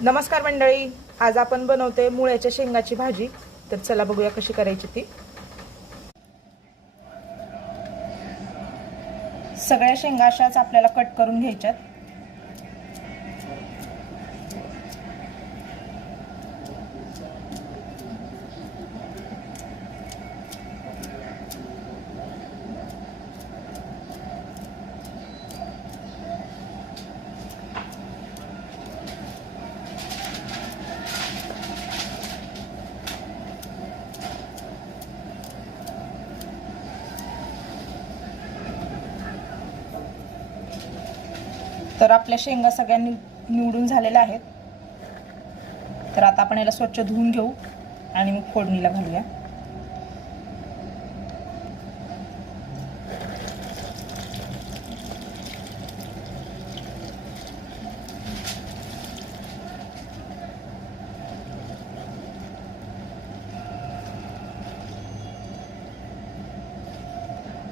नमस्कार मंडळी, आज आपण बनवते मुळ्याच्या शेंगाची भाजी। तर चला बघूया कशी करायची ती। सगळ्या शेंगा अशाच आपल्याला कट करून घ्यायच्यात। तर आपल्या शेंगा सगळ्या निवडून झालेल्या आहेत। तर आता आपण याला स्वच्छ धुवून घेऊ आणि मग फोडणीला घालूया।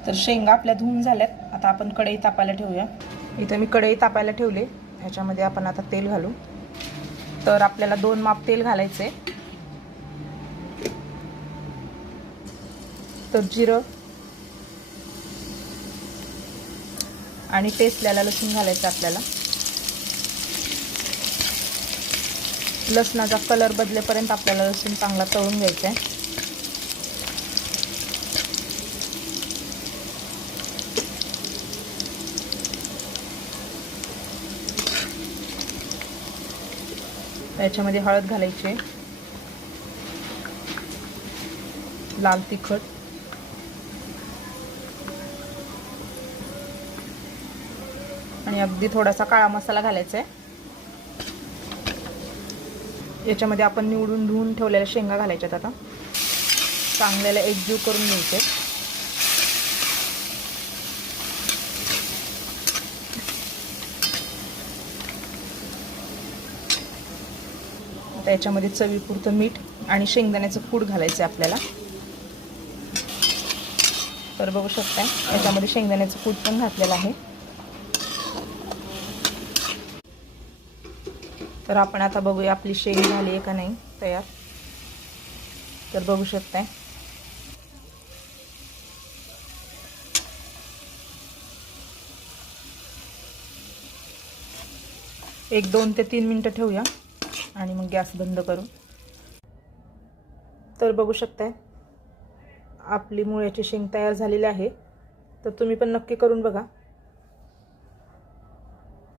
तर शेंगा आपल्या धुवून झाल्यात। आता आपण कढई तापायला ठेवूया। इथे मी कढई तापायला ठेवले, ह्याच्यामध्ये आपण आता तेल घालू। तर आपल्याला 2 माप तेल घालायचे। तर जिरं आणि पेस्टलेला लसूण घालायचं आपल्याला। लसणाचा कलर बदलेपर्यंत आपल्याला लसूण चांगला तळून घ्यायचा आहे। याच्यामध्ये हळद घालायची, लाल तिखट, आणि अगदी थोडासा काळा मसाला घालायचा आहे। याच्यामध्ये आपण निवडून धुवून ठेवलेल्या शेंगा घालायच्यात। आता चांगल्याला एकजीव करून घ्यायचे। याच्यामध्ये चवीपुरतं मीठ आणि शेंगदाण्याचं कूट घालायचं आहे आपल्याला। तर बघू शकता याच्यामध्ये शेंगदाण्याचं कूट पण घातलेलं आहे। तर आपण आता बघूया आपली शेंग झाली आहे का नाही तयार। तर बघू शकता 1-2 ते 3 मिनिटं ठेवूया आणि मग गॅस बंद करू। तर बघू शकता आपली मुळ्याची शेंग तयार झालेली आहे। तर तुम्ही पण नक्की करून बघा।